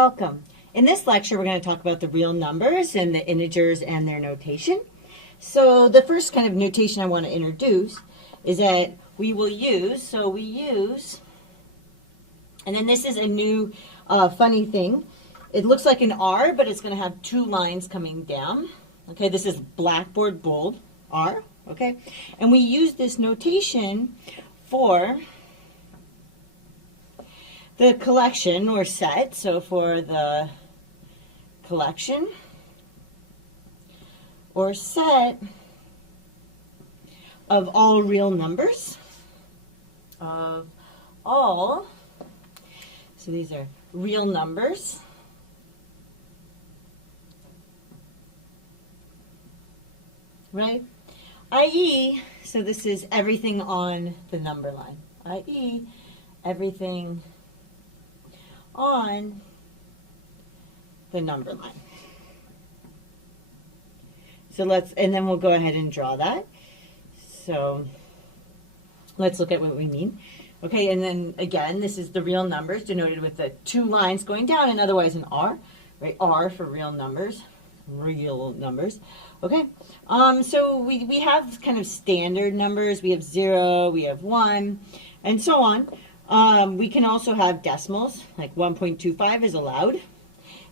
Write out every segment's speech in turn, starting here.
Welcome. In this lecture, we're going to talk about the real numbers and the integers and their notation. So the first kind of notation I want to introduce is that we will use, and then this is a new funny thing. It looks like an R, but it's going to have two lines coming down. Okay, this is Blackboard bold, R, okay? And we use this notation for the collection or set. So for the collection or set of all real numbers, so these are real numbers, right? i.e., so this is everything on the number line, i.e., everything on the number line. So and then we'll go ahead and draw that. So let's look at what we mean. Okay, and then again, this is the real numbers denoted with the two lines going down and otherwise an R, right? R for real numbers. Okay, so we have kind of standard numbers. We have 0, we have 1, and so on. We can also have decimals, like 1.25 is allowed.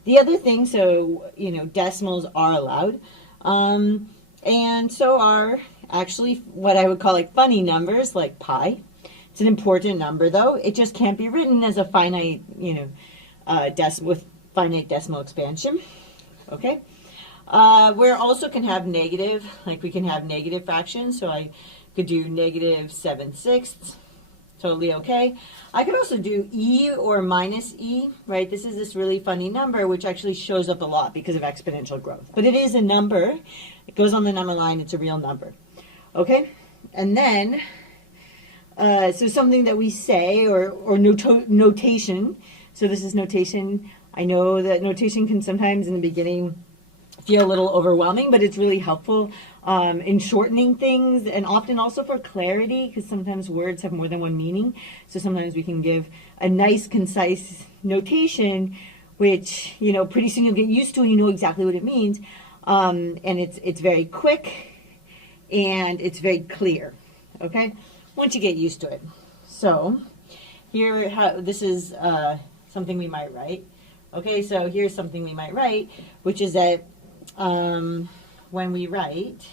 The other thing, so, decimals are allowed. And so are actually what I would call like funny numbers, like pi. It's an important number, though. It just can't be written as a finite, with finite decimal expansion. Okay? We also can have negative, like we can have negative fractions. So I could do negative 7/6. Totally okay. I could also do e or minus e, right? This is this really funny number which actually shows up a lot because of exponential growth. But it is a number. It goes on the number line. It's a real number. Okay? And then, so something that we say or notation. So this is notation. I know that notation can sometimes in the beginning feel a little overwhelming, but it's really helpful in shortening things and often also for clarity because sometimes words have more than one meaning. So sometimes we can give a nice, concise notation, which, pretty soon you'll get used to and you know exactly what it means. And it's very quick and it's very clear, okay, once you get used to it. So here, this is something we might write. Okay, so here's something we might write, which is that when we write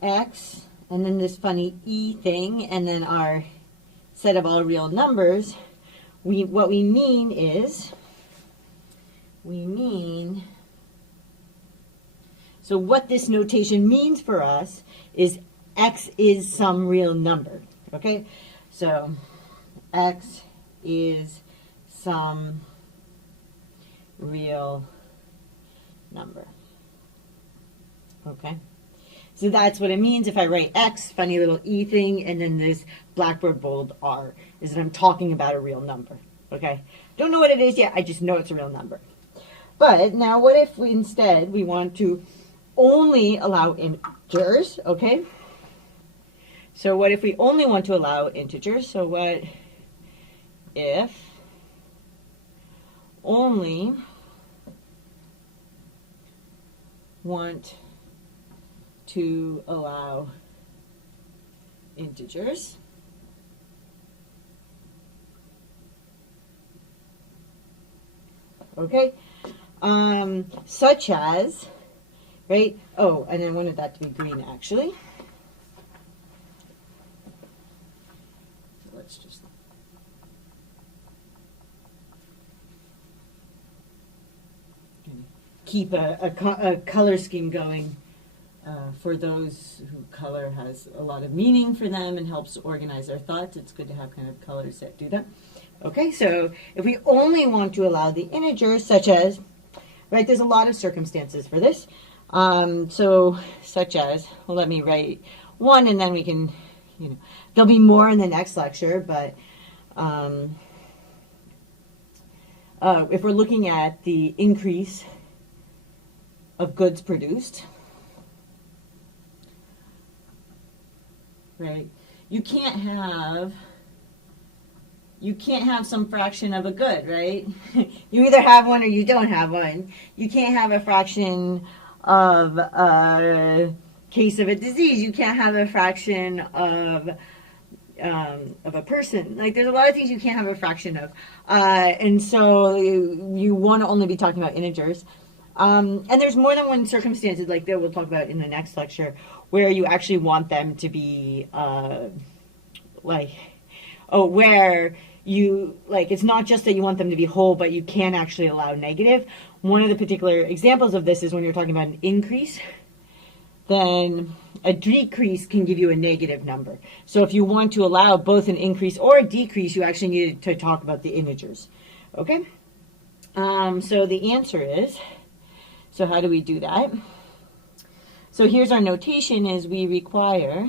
x and then this funny e thing and then our set of all real numbers, what we mean is, so what this notation means for us is x is some real number, okay? So x is some real number. Okay? So that's what it means if I write x, funny little e thing, and then this Blackboard bold R, is that I'm talking about a real number. Okay? Don't know what it is yet, I just know it's a real number. But now what if we instead we want to only allow integers, okay? So what if we only want to allow integers? So what if only want to allow integers? Okay, such as, right? Oh, and I wanted that to be green actually. Let's just keep a color scheme going for those who color has a lot of meaning for them and helps organize their thoughts. It's good to have kind of colors that do that. Okay, so if we only want to allow the integers, such as, right, there's a lot of circumstances for this. So such as, well, let me write one and then we can, there'll be more in the next lecture, but if we're looking at the increase of goods produced, right? you can't have some fraction of a good, right? You either have one or you don't have one. You can't have a fraction of a case of a disease. You can't have a fraction of a person. Like, there's a lot of things you can't have a fraction of. And so you want to only be talking about integers. And there's more than one circumstances, like that we'll talk about in the next lecture, where you actually want them to be, where you, like, it's not just that you want them to be whole, but you can actually allow negative. One of the particular examples of this is when you're talking about an increase, then a decrease can give you a negative number. So if you want to allow both an increase or a decrease, you actually need to talk about the integers. Okay? So the answer is, so how do we do that? So here's our notation is we require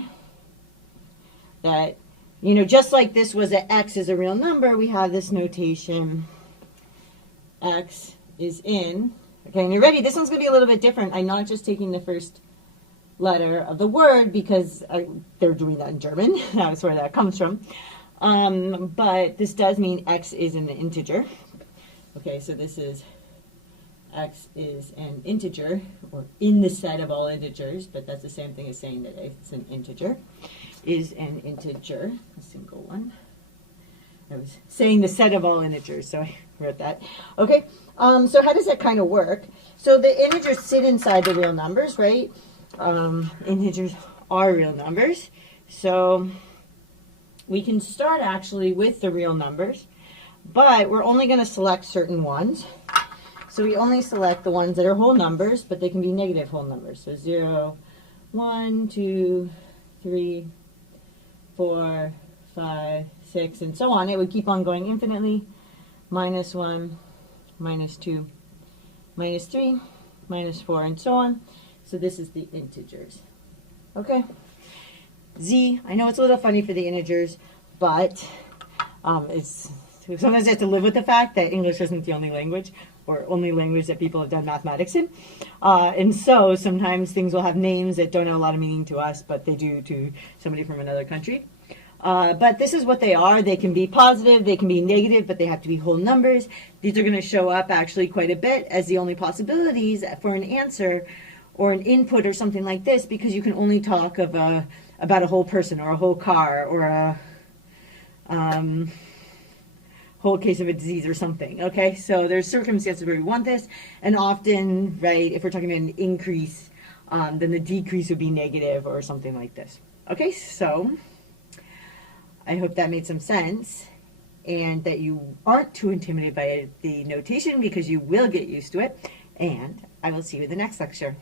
that, you know, just like this was that x is a real number, we have this notation x is in, okay, and you're ready, this one's going to be a little bit different. I'm not just taking the first letter of the word because they're doing that in German. That's where that comes from. But this does mean x is an integer. Okay, so this is x is an integer, or in the set of all integers, but that's the same thing as saying that it's an integer. Is an integer, a single one. I was saying the set of all integers, so I wrote that. Okay, so how does that kind of work? So the integers sit inside the real numbers, right? Integers are real numbers. So we can start actually with the real numbers, but we're only going to select certain ones. So we only select the ones that are whole numbers, but they can be negative whole numbers. So 0, 1, 2, 3, 4, 5, 6, and so on. It would keep on going infinitely. -1, -2, -3, -4, and so on. So this is the integers. Okay? Z, I know it's a little funny for the integers, but sometimes you have to live with the fact that English isn't the only language, or only language that people have done mathematics in. And so sometimes things will have names that don't have a lot of meaning to us, but they do to somebody from another country. But this is what they are. They can be positive, they can be negative, but they have to be whole numbers. These are going to show up actually quite a bit as the only possibilities for an answer or an input or something like this, because you can only talk of about a whole person or a whole car or a whole case of a disease or something. Okay, so there's circumstances where we want this, and often, right, if we're talking about an increase, then the decrease would be negative or something like this. Okay, so I hope that made some sense and that you aren't too intimidated by the notation, because you will get used to it, and I will see you in the next lecture.